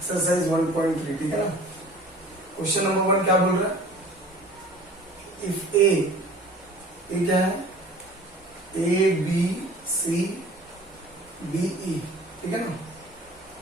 Exercise 1.3, ठीक है ना। क्वेश्चन नंबर 1 क्या बोल रहा है? इफ ए क्या है? ए बी सी डी ई, ठीक है ना।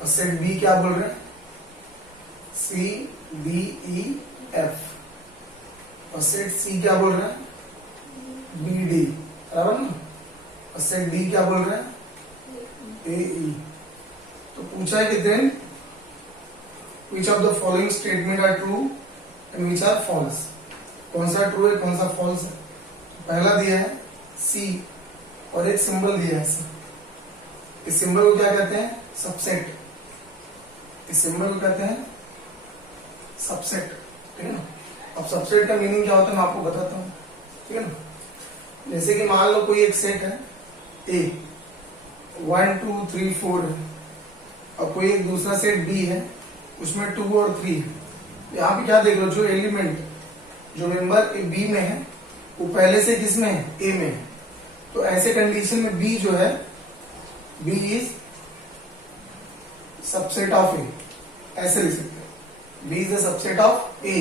और सेट बी क्या बोल रहे हैं? C D E F. और सेट सी क्या बोल रहे हैं? बी डी, बराबर ना। और सेट डी क्या बोल रहे हैं? ए ई। तो पूछा है कि then which of the following statement are true and which are false? कौन सा ट्रू है, कौन सा फॉल्स है? पहला दिया है सी और एक सिंबल दिया है ऐसा। इस सिंबल को क्या कहते हैं? सबसेट। इस सिंबल को कहते हैं सबसेट, ठीक है ना। अब सबसेट का मीनिंग क्या होता है मैं आपको बताता हूँ, ठीक है ना। जैसे कि मान लो कोई एक सेट है ए, 1 2 3 4 है, और कोई एक दूसरा सेट बी है, उसमें 2 और 3 है। यहाँ पे क्या देख लो, जो एलिमेंट, जो मेंबर बी में है वो पहले से किसमें है? ए में है। तो ऐसे कंडीशन में बी जो है, B is subset of A, ऐसे लिख सकते हैं। B is the subset of A,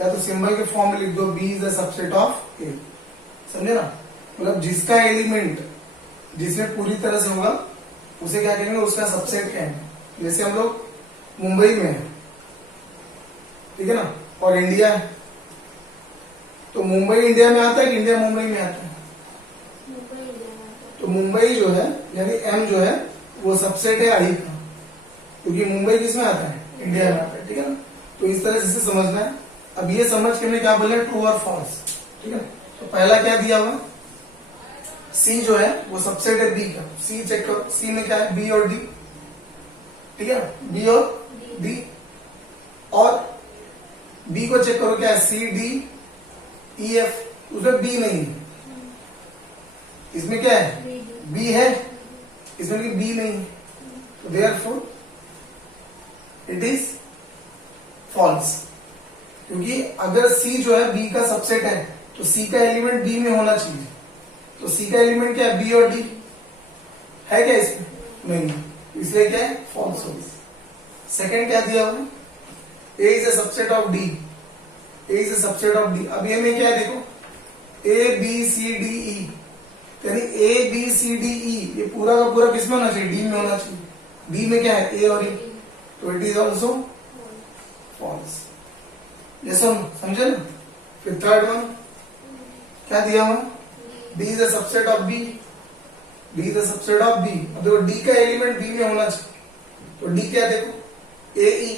या तो सिंबल के फॉर्म में लिख दो B is the subset of A, समझे ना। मतलब जिसका एलिमेंट जिसमें पूरी तरह से होगा उसे क्या कहेंगे? उसका सबसेट कहेंगे। जैसे हम लोग मुंबई में है, ठीक है ना, और इंडिया है, तो मुंबई इंडिया में आता है कि इंडिया मुंबई में आता है? तो मुंबई जो है यानी एम जो है वो सबसेट है आई का, क्योंकि मुंबई किसमें आता है? इंडिया में आता है, ठीक है ना। तो इस तरह से समझना है। अब ये समझ के मैं क्या बोले, ट्रू और फॉल्स, ठीक है। तो पहला क्या दिया हुआ? सी जो है वो सबसेट है बी का। सी चेक करो, सी में क्या है? बी और डी, ठीक है, बी और डी। और बी को चेक करो, क्या है? C D E F. उसमें बी नहीं है, इसमें क्या है? बी है, इसमें बी नहीं है। तो देयरफॉर इट इज फॉल्स, क्योंकि अगर सी जो है बी का सबसेट है तो सी का एलिमेंट बी में होना चाहिए। तो सी का एलिमेंट क्या है? बी और डी है क्या इसमें? नहीं, इसलिए क्या है? फॉल्स होगी। सेकेंड क्या दिया हुआ? A is a subset of D. A is a subset of D. अब ये में क्या है देखो, ए बी सी डी ई, यानी ए बी सी डी ई ये पूरा का पूरा किसमें होना चाहिए? डी में होना चाहिए। डी में क्या है? ए और ई, तो इट इज ऑल्सो फॉल्स। ये सब समझे ना। फिर थर्ड वन क्या दिया हुआ? D is a subset of B. D is a subset of B. अब देखो डी का एलिमेंट बी में होना चाहिए, तो डी क्या देखो? ए ई,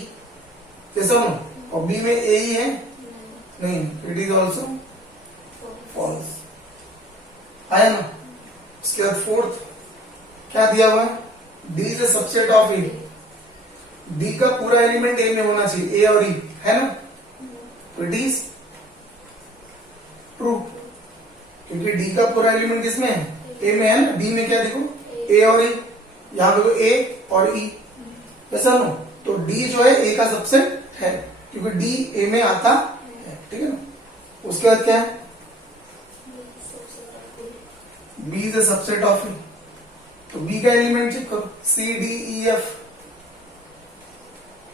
कैसा हो? और बी में ए ई है नहीं, इट इज ऑल्सो फॉल्स। आया ना। उसके बाद फोर्थ क्या दिया हुआ है? D is a subset of A. D का पूरा एलिमेंट ए में होना चाहिए, ए और ई है ना, तो इट इज ट्रू, क्योंकि डी का पूरा एलिमेंट किसमें है? ए में है ना। डी में क्या देखो? ए और ई, यहां देखो ए और ई, ऐसा ना। तो डी जो है ए का सबसेट है, क्योंकि डी ए में आता है, ठीक है ना। उसके बाद क्या है? B is a subset of A. तो बी का एलिमेंट चेक करो, सी डी ई एफ।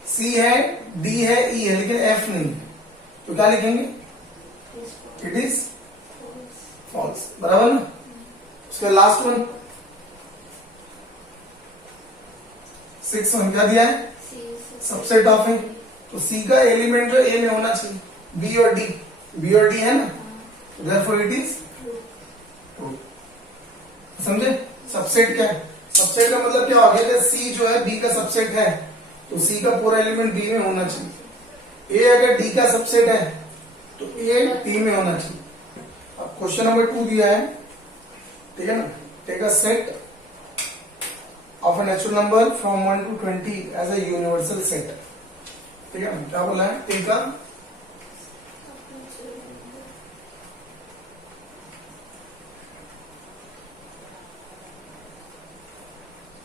सी है, डी है, ई है, लेकिन एफ नहीं है, तो क्या लिखेंगे? इट इज फॉल्स, बराबर ना। उसका लास्ट वन 6 वन क्या दिया है? Subset of A. तो सी का एलिमेंट जो ए में होना चाहिए, बी और डी, बी और डी है ना, देयरफॉर इट इज ट्रू। समझे? सबसेट क्या है? सबसेट का मतलब क्या हो गया? सी जो है बी का सबसेट है, तो सी का पूरा एलिमेंट बी में होना चाहिए। ए अगर डी का सबसेट है तो ए डी में होना चाहिए। अब क्वेश्चन नंबर 2 दिया है, ठीक है ना। Take a set of a natural number from 1 to 20 as a universal set, ठीक है ना। क्या बोला है? Take a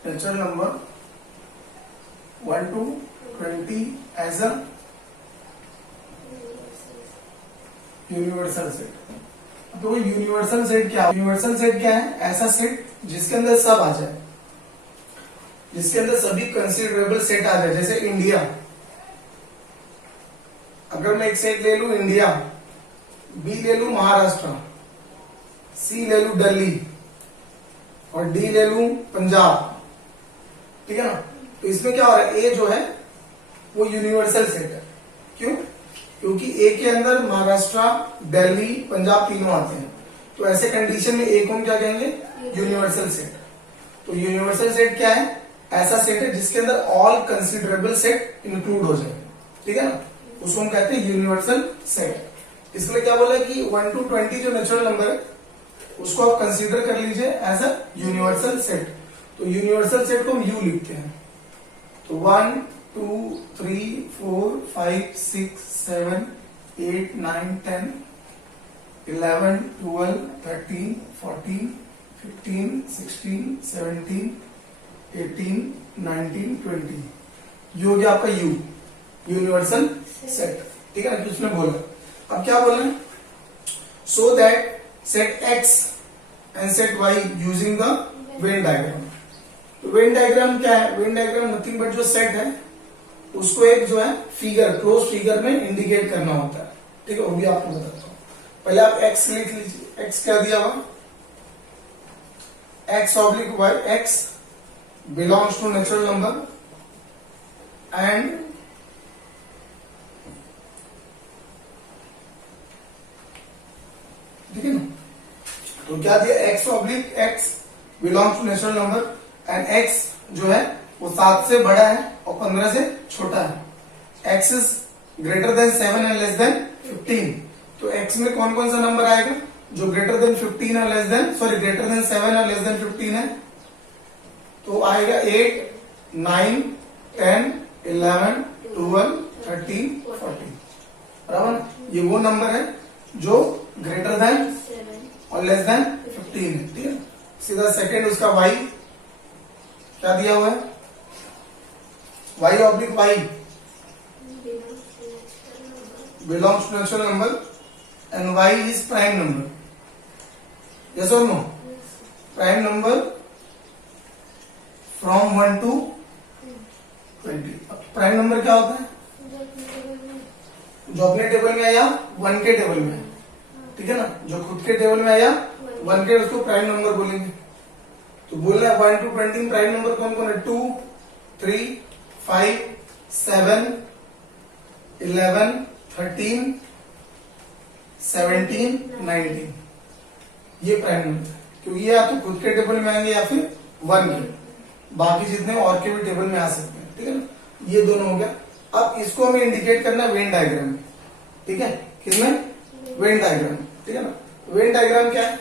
natural number 1 to 20 as a universal set. तो यूनिवर्सल सेट क्या है? यूनिवर्सल सेट क्या है? ऐसा सेट जिसके अंदर सब आ जाए। जिसके अंदर सभी कंसिडरेबल सेट आ जाए, जैसे इंडिया। अगर मैं एक सेट ले लू इंडिया, बी ले लू महाराष्ट्र, सी ले लू दिल्ली और डी ले लू पंजाब, ठीक है ना। तो इसमें क्या हो रहा है, ए जो है वो यूनिवर्सल सेट है। क्यों? क्योंकि ए के अंदर महाराष्ट्र, दिल्ली, पंजाब तीनों आते हैं। तो ऐसे कंडीशन में ए को हम क्या कहेंगे, यूनिवर्सल सेट। तो यूनिवर्सल सेट क्या है, ऐसा सेट है जिसके अंदर ऑल कंसिडरेबल सेट इंक्लूड हो जाए, ठीक है ना, उसको हम कहते हैं यूनिवर्सल सेट। इसलिए क्या बोला कि 1 to 20 जो नेचुरल नंबर है उसको आप कंसीडर कर लीजिए एज अ यूनिवर्सल सेट। तो यूनिवर्सल सेट को हम यू लिखते हैं। तो 1 2 3 4 5 6 7 8 9 10 11 12 13 14 15 16 17 18 19 20, ये हो गया आपका यू, यूनिवर्सल सेट, ठीक है ना। उसने बोला, अब क्या बोला, so that set X and set Y using the Venn diagram. तो वेन डायग्राम क्या है, वेन डायग्राम नथिंग बट जो सेट है उसको एक जो है फिगर, क्लोज फिगर में इंडिकेट करना होता है, ठीक है, वो भी आपको बताता हूं। पहले आप एक्स लिख लीजिए। एक्स क्या दिया हुआ, X oblique Y, X belongs to natural number and ठीक है ना। तो क्या दिया, X oblique X belongs to natural number and X जो है वो 7 से बड़ा है और 15 से छोटा है। X is greater than 7 and less than 15। तो एक्स में कौन कौन सा नंबर आएगा, जो ग्रेटर देन 15 और less than, sorry greater than 7 और लेस देन 15 है। तो आएगा 8 9 10 11 12 13 14, बराबर। ये वो नंबर है जो ग्रेटर देन और लेस देन 15 है, ठीक है। सीधा सेकंड उसका y क्या दिया हुआ है, y oblique y belongs to natural number and y is prime number, yes और no, prime number from 1 to 20। Prime number क्या होता है, जो अपने टेबल में आया 1 के टेबल में, ठीक है ना, जो खुद के टेबल में आया 1 के, उसको प्राइम नंबर बोलेंगे। तो बोलना है 1 to 20 प्राइम नंबर कौन कौन है, 2 3 5 7 11 13 17 19, ये प्राइम नंबर, क्योंकि ये या तो खुद के टेबल में आएंगे या फिर 1 के, बाकी जितने और के भी टेबल में आ सकते हैं, ठीक है ना। ये दोनों हो गया। अब इसको हमें इंडिकेट करना है वेन डायग्राम में, ठीक है, किसमें, वेन डायग्राम, ठीक है ना। वेन डायग्राम क्या है,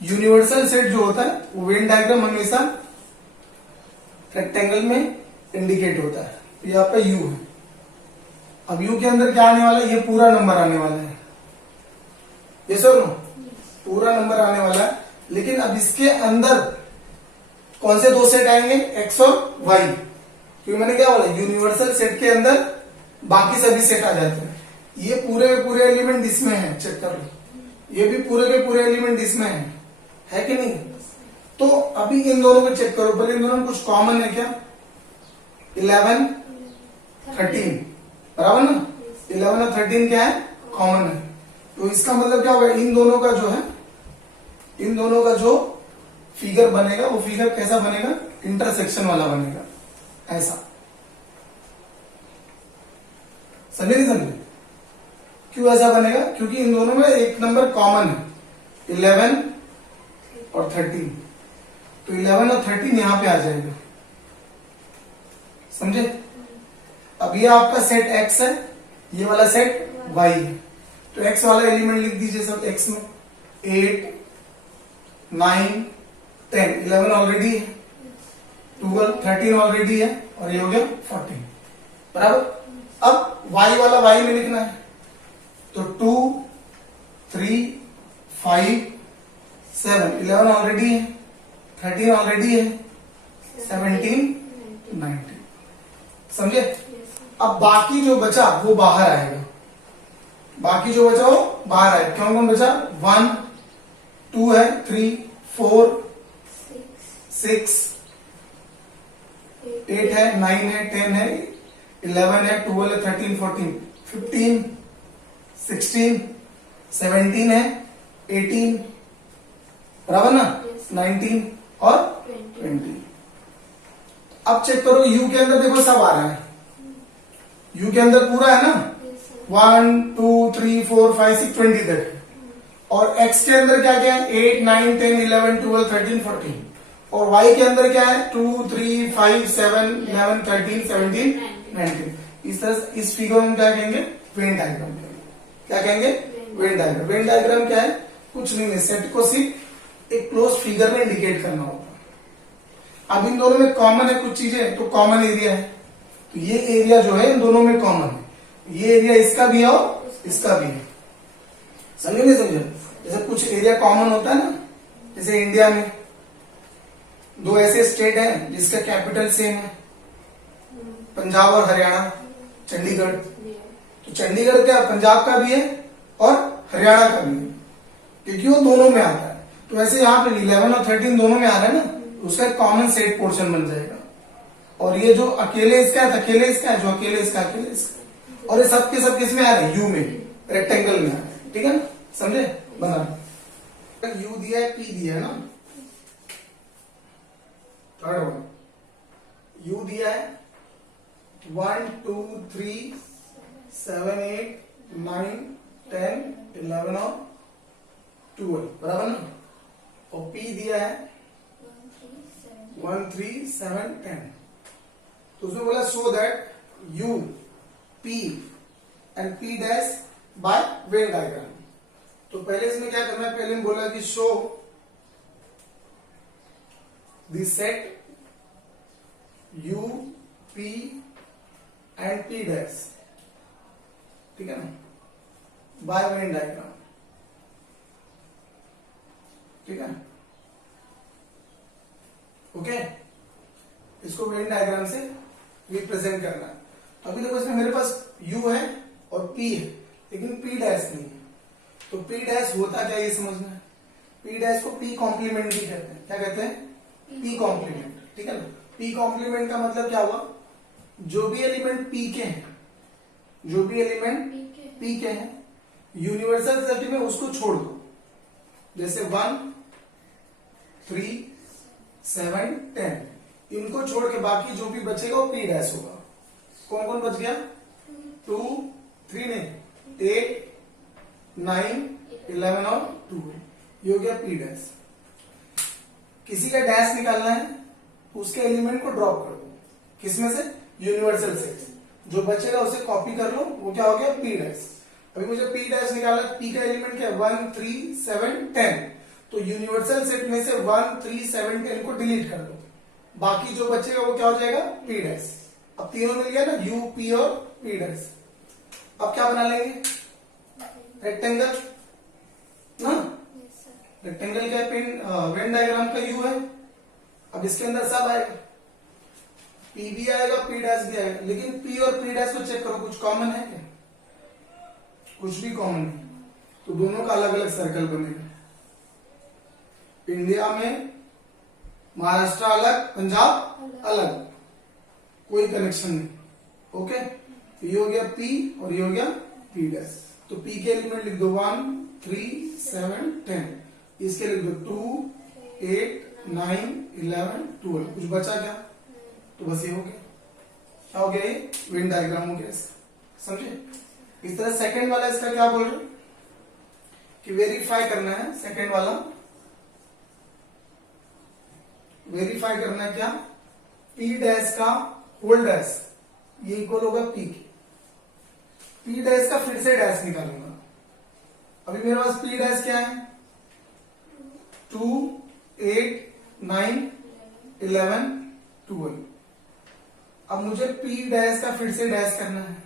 यूनिवर्सल सेट जो होता है वो वेन डायग्राम हमेशा रेक्टेंगल में इंडिकेट होता है। ये आपका यू है। अब यू के अंदर क्या आने वाला है, ये पूरा नंबर आने वाला है, ये सर नो, पूरा नंबर आने वाला है। लेकिन अब इसके अंदर कौन से 2 सेट आएंगे, एक्स और वाई, क्योंकि मैंने क्या बोला, यूनिवर्सल सेट के अंदर बाकी सभी सेट आ जाते हैं। ये पूरे पूरे एलिमेंट इसमें है, चेक कर लो, ये भी पूरे के पूरे एलिमेंट इसमें है कि नहीं। तो अभी इन दोनों को चेक करो, पहले इन दोनों में कुछ कॉमन है क्या, 11 13, बराबर ना, 11 और 13 क्या है, कॉमन है। तो इसका मतलब क्या होगा, इन दोनों का जो है, इन दोनों का जो फिगर बनेगा वो फिगर कैसा बनेगा, इंटरसेक्शन वाला बनेगा, ऐसा। समझे नहीं समझे, क्यों ऐसा बनेगा, क्योंकि इन दोनों में एक नंबर कॉमन है, 11 और 13। तो 11 और 13 यहां पे आ जाएगा, समझे। अब ये आपका सेट x है, ये वाला सेट y है। तो x वाला एलिमेंट लिख दीजिए सब x में, 8 9 10 11 ऑलरेडी है, 12 13 ऑलरेडी है, और ये हो गया 14, बराबर। अब y वाला y में लिखना है, तो 2 3 5 7 11 ऑलरेडी है, 13 ऑलरेडी है, 17 19, समझे। अब बाकी जो बचा वो बाहर आएगा, बाकी जो बचा वो बाहर आएगा। कौन कौन बचा, 1 2 है, 3 4 6 8 है, 9 है, 10 है, 11 है, 12 है, 13, 14, 15, 16, 17 है, 18, बराबर ना, 19 और 20। अब चेक करो यू के अंदर, देखो सब आ रहा है, यू के अंदर पूरा है ना, 1 2 3 4 5 6 20 तक। और x के अंदर क्या क्या है, 8 9 10 11 12 13 14। और y के अंदर क्या है, 2 3 5 7 11 13 17 19। इस तरह इस फिगर में क्या कहेंगे, वेन डायग्राम कहेंगे। क्या कहेंगे, वेन डायग्राम। वेन डायग्राम क्या है, कुछ नहीं है, सेट को सिर्फ एक क्लोज फिगर में इंडिकेट करना होगा। अब इन दोनों में कॉमन है कुछ चीजें, तो कॉमन एरिया है, तो ये एरिया जो है इन दोनों में कॉमन है, ये एरिया इसका भी है और इसका भी है। समझे नहीं समझे, जैसे कुछ एरिया कॉमन होता है ना, जैसे इंडिया में दो ऐसे स्टेट हैं जिसका कैपिटल सेम है, पंजाब और हरियाणा, चंडीगढ़। तो चंडीगढ़ क्या पंजाब का भी है और हरियाणा का भी है, क्योंकि वो दोनों में आता है। तो ऐसे यहाँ पे 11 और 13 दोनों में आ रहा है ना, उसका एक कॉमन सेट पोर्शन बन जाएगा। और ये जो अकेले इसका है, अकेले इसका है, जो अकेले इसका, अकेले इसका। और ये सब के सब किसमें आ रहे हैं, यू में, रेक्टेंगल में आ रहे हैं। ठीक है ना, समझे, बना यू दिया है, पी दिया है ना, थर्ड वन यू दिया है 1 2 3 7 8 9 10 11 और 12, बराबर ना। और पी दिया है 1 3 7 10। तो उसमें बोला so that U P and P dash by when diagram. तो पहले इसमें क्या करना है, पहले हम बोला कि show the set U P and P dash, ठीक है ना, बाय वेन डायग्राम। ठीक है, ओके, इसको वेन डायग्राम से रिप्रेजेंट करना है। अभी देखो इसमें मेरे पास u है और p है, लेकिन p डैश नहीं है। तो p डैश होता क्या, ये समझना है। p डैश को p कॉम्प्लीमेंट भी कहते हैं। क्या कहते हैं, p कॉम्प्लीमेंट। ठीक है ना, p कॉम्प्लीमेंट का मतलब क्या हुआ, जो भी एलिमेंट p के हैं, जो भी एलिमेंट p के हैं, यूनिवर्सल सेट में उसको छोड़ दो। जैसे 1 3 7 10, इनको छोड़ के बाकी जो भी बचेगा वो p डैश होगा। कौन कौन बच गया, 2 3 नहीं, 8 9 11 और 2, ये हो गया p डैश। किसी का डैश निकालना है, उसके एलिमेंट को ड्रॉप कर दो, किसमें से, यूनिवर्सल से। जो बचेगा उसे कॉपी कर लो, वो क्या हो गया, p डैश। अभी मुझे p डैश निकालना है, p का एलिमेंट क्या है, 1 3 7 10। तो यूनिवर्सल सेट में से 1 3 7 10 को डिलीट कर दो, बाकी जो बचेगा वो क्या हो जाएगा, p डैश। अब तीनों मिल गया ना, u p और p डैश। अब क्या बना लेंगे, रेक्टेंगल ना, रेक्टेंगल क्या है, वेन डायग्राम का u है। अब इसके अंदर सब आएगा, p भी आएगा, p डैश भी आएगा, लेकिन p और p डैश को चेक करो, कुछ कॉमन है क्या, कुछ भी कॉमन नहीं। तो दोनों का अलग अलग सर्कल बनेगा। इंडिया में महाराष्ट्र अलग, पंजाब अलग, कोई कनेक्शन नहीं। ओके, ये हो गया p और ये हो गया p डैश। तो p के एलिमेंट लिख दो 1 3 7 10, इसके लिख दो 2 8 9 11 12। कुछ बचा क्या, तो बस ये हो गया। क्या हो गया, ये वेन डायग्राम हो गया इसका। समझे, इस तरह सेकंड वाला इसका क्या बोल रहे कि वेरीफाई करना है। सेकंड वाला वेरीफाई करना है क्या, p डैश का होल डैश ये इक्वल होगा p के। p डैश का फिर से डैश निकालूंगा। अभी मेरे पास p डैश क्या है, 2 8 9 11 12। अब मुझे p डैश का फिर से डैश करना है,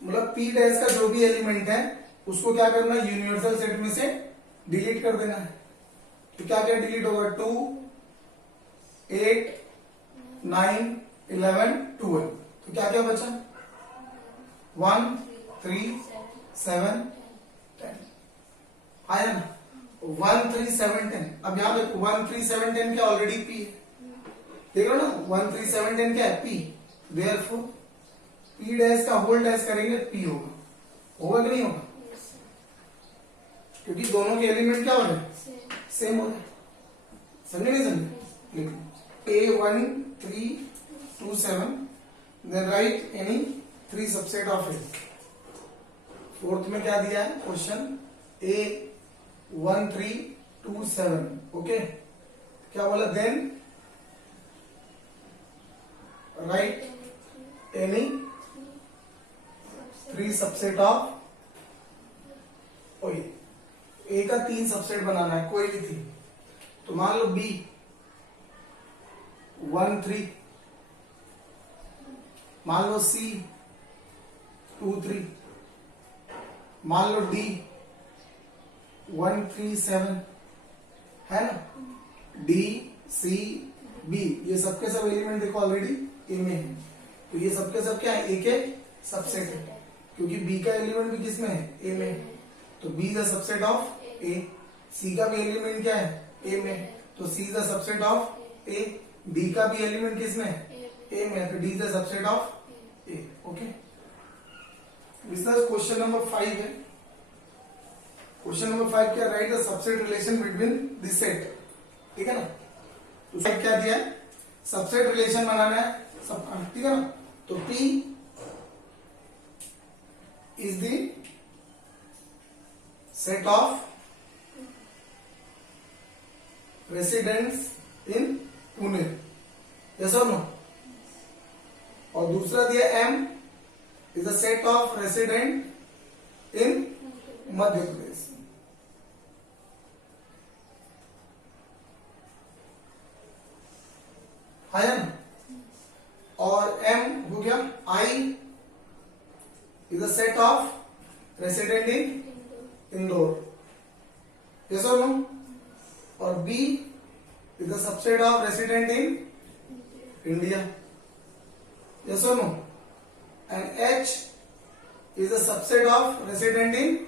मतलब p डैश का जो भी एलिमेंट है उसको क्या करना है, यूनिवर्सल सेट में से डिलीट कर देना है। तो क्या क्या डिलीट होगा, 2 8 9 11 12। तो क्या क्या बचा, 1 3 7 10 आया ना, 1 3 7 10। अब यहां पे 1 3 7 10 क्या ऑलरेडी p है, देख लो ना 1 3 7 10 क्या है पी, देयरफॉर पी डैश का होल डैश करेंगे पी होगा, होगा कि नहीं होगा, क्योंकि दोनों के एलिमेंट क्या हो रहे हैं सेम हो रहे हैं, समझे नहीं समझे, लिखो A1 3 2 7 then write any 3 subset of it. Fourth में क्या दिया है क्वेश्चन A1 3 2 7 ओके, क्या बोला then write any 3 subset of, A का 3 सबसेट बनाना है कोई भी थी, तो मान लो बी 1 3, मान लो सी 2 3, मान लो डी 1 3 7 है ना, डी सी बी ये सबके सब एलिमेंट देखो ऑलरेडी ए में है, तो ये सबके सब क्या है ए के सबसेट है, क्योंकि बी का एलिमेंट भी किसमें है ए में है, तो B is the subset of A, C का भी एलिमेंट क्या है ए में है, तो C is the subset of A, D का भी एलिमेंट किसमें है ए में है, तो D is the subset of A okay. Question number 5 है, क्वेश्चन नंबर 5 क्या, right the subset relation between this set, ठीक है ना, तो सेट क्या दिया है सबसेट रिलेशन बनाना है सबका, ठीक है ना, तो P is the set of residents in Pune, yes और नो, और दूसरा दिया M is the set of resident in Madhya Pradesh, है ना, और M हो गया I is the set of resident in Indore, yes और नो, और B is the subset of resident in India, yes और no, and H is the subset of resident in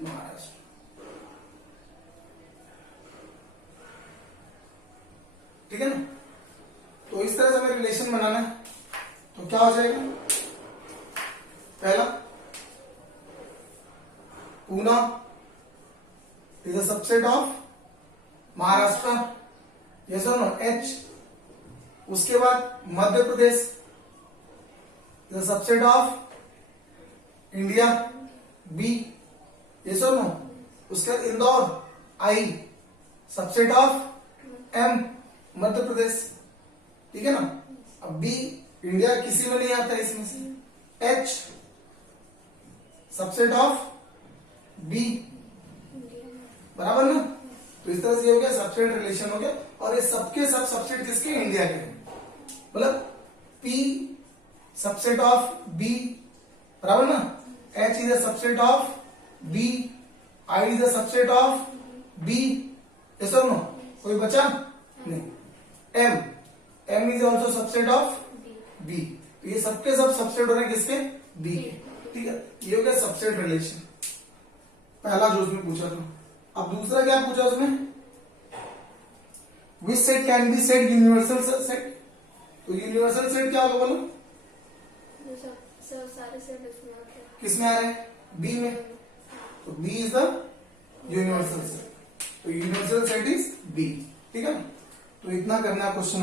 Maharashtra, ठीक है ना, तो इस तरह से हमें रिलेशन बनाना है, तो क्या हो जाएगा, पहला Poona is the subset of Maharashtra, yes और नो, H, उसके बाद Madhya Pradesh is the subset of India, B, yes और नो, उसके बाद Indore I subset of M Madhya Pradesh, ठीक है ना, अब B इंडिया किसी में नहीं आता इसमें से, H सबसेट ऑफ B, बराबर ना, तो इस तरह से हो गया सबसेट रिलेशन हो गया, और ये सबके सब सबसेट किसके इंडिया के, मतलब P सबसेट ऑफ B, बराबर ना, H is the subset of B, I is the subset of B, yes और नो, कोई बचा नहीं, M is also subset of B, तो ये सबके सब सबसेट हो रहे हैं किसके B के, ठीक है, ये हो गया सबसेट रिलेशन, पहला जो उसमें पूछा था। अब दूसरा क्या पूछा उसमें, which set can be set universal set, तो यूनिवर्सल सेट क्या होगा बोलो, सारे सेट इसमें आते हैं, किसमें आ रहे हैं बी में, तो B is the universal set, तो यूनिवर्सल सेट इज बी, ठीक है, तो इतना करना है क्वेश्चन नंबर